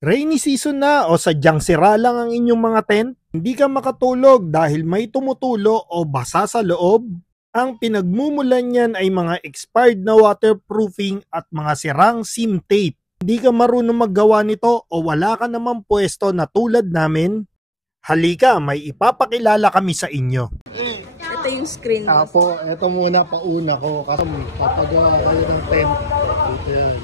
Rainy season na o sadyang sira lang ang inyong mga tent? Hindi ka makatulog dahil may tumutulo o basa sa loob? Ang pinagmumulan niyan ay mga expired na waterproofing at mga sirang seam tape. Hindi ka marunong maggawa nito o wala ka namang pwesto na tulad namin? Halika, may ipapakilala kami sa inyo. Ito yung screen mo. Apo, ito muna pauna ko kasi papagawa kayo ng tent. Dito yan.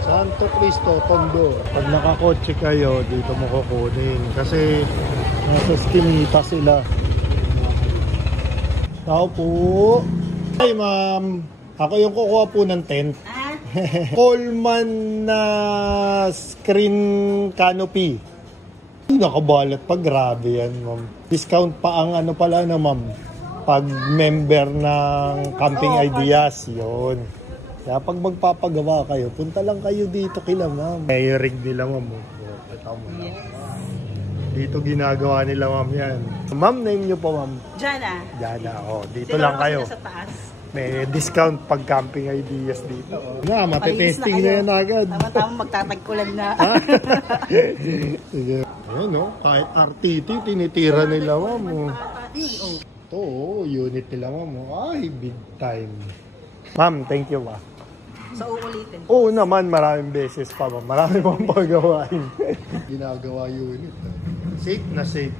Santo Cristo, Tondo. Pag nakakotse kayo, dito mo kukunin. Kasi nasa skinita sila. Tao po. Ay ma'am, ako yung kukuha po ng tent. Coleman na screen canopy. Nakabalat pa, grabe yan ma'am. Discount pa ang ano pala na ma'am. Pag member ng Camping Ideas, yun. Kaya pag magpapagawa kayo, punta lang kayo dito kila ma'am. May rig nila ma'am. Yes. Dito ginagawa nila ma'am yan. Ma'am, name nyo po ma'am? Jana. Jana, oh. Dito lang kayo. Sa taas. May discount pag Camping Ideas dito. Na, matitesting na yan agad. Tama-tama magtatagkulan na. Sige. Ayan no, kahit RTT, tinitira nila ma'am. Ito, unit nila ma'am. Ay, big time. Ma'am, thank you ba? So, uulitin. Oo naman, maraming beses pa ma'am. Marami pang pagawain. Ginagawa unit. Safe na safe.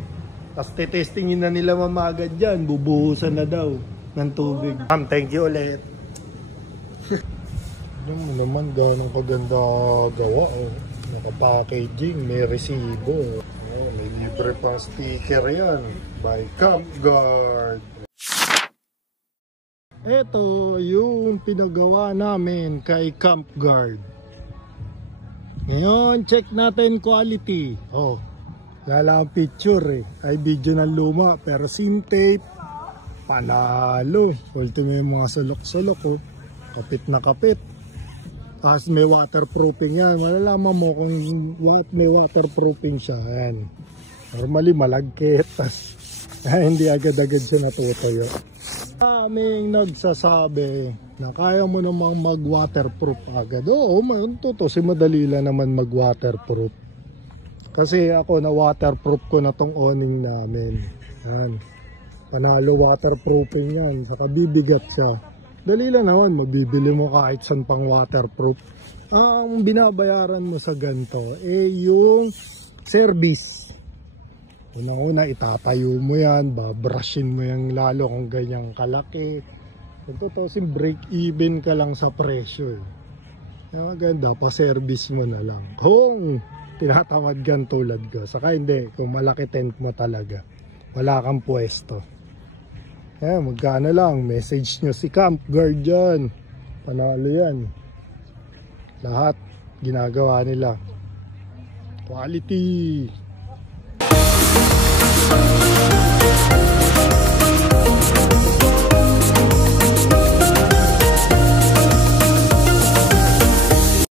Tapos tetestingin na nila ma'am agad dyan. Bubuhusan na daw ng tubig. Ma'am, thank you ulit. Alam mo naman, ganong kaganda gawa. Oh. Naka-packaging, may resibo. Oh, may libre pang sticker yan. By Campguard. Ito yung pinagawa namin kay Campguard. Ngayon, check natin quality. Oh, lala ang picture eh. Ay video ng luma, pero seam tape, panalo. Ultimo yung mga sulok-sulok oh. Kapit na kapit. Tapos may waterproofing yan. Malalaman mo kung may waterproofing siya. Yan. Normally malagkit. Tapos hindi agad-agad siya natutuyo. Aming nagsasabi na kaya mo namang mag-waterproof agad. Oo, si madali lang naman mag-waterproof. Kasi ako na waterproof ko na tong awning namin. Yan. Panalo waterproofing yan. Saka bibigat siya. Dali lang naman, mabibili mo kahit saan pang waterproof. Ang binabayaran mo sa ganito, yung service. Unang-una, itatayo mo yan, babrushin mo yan lalo kung ganyang kalaki. Kung tutusin, break even ka lang sa presyo. Yung maganda, pa-service mo na lang. Kung tinatamad gan tulad ko. Saka hindi, kung malaki tent mo talaga, wala kang pwesto. Magkano lang, message nyo si Campguard dyan. Panalo yan. Lahat, ginagawa nila. Quality.